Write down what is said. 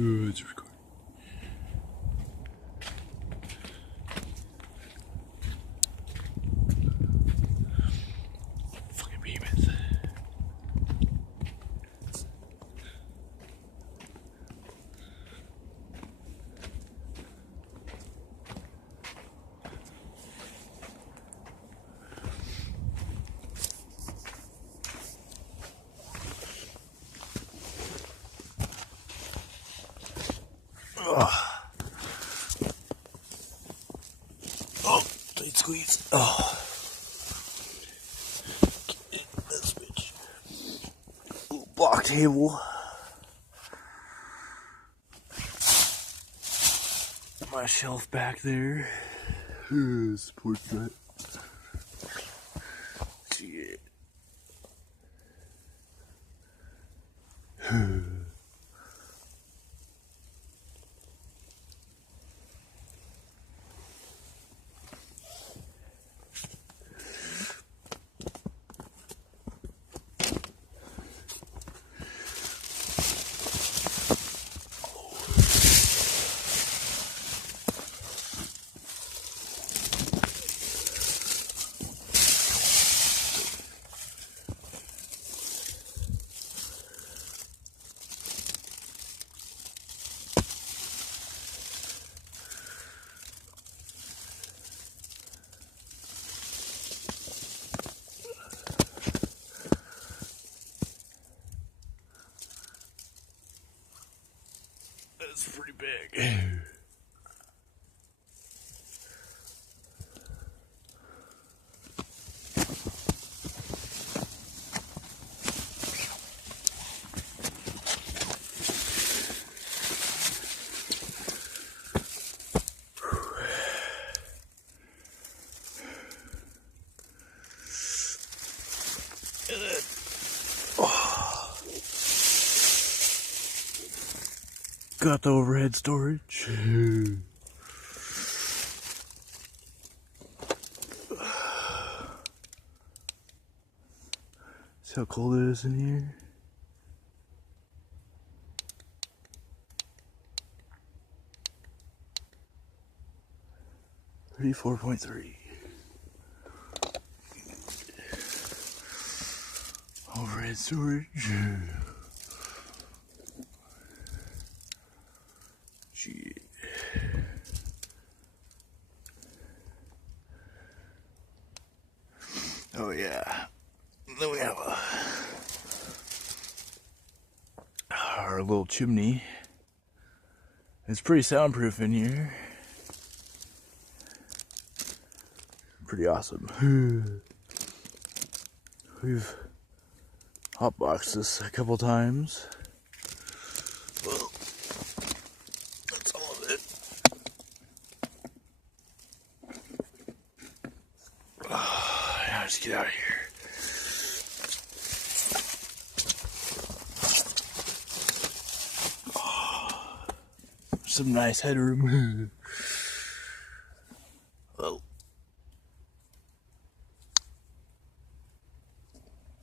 Oh, it's recording. Fucking behemoth. Oh, tight squeeze. Oh. Get this bitch. Little block table. My shelf back there. Support that. Shit. That's pretty big. Got the overhead storage. See how cold it is in here? $34.3. Overhead storage. Shit. Oh yeah. Then we have our little chimney. It's pretty soundproof in here. Pretty awesome. We've hotboxed this a couple times. Well, that's all of it. Now let's get out of here. Some nice headroom. Well.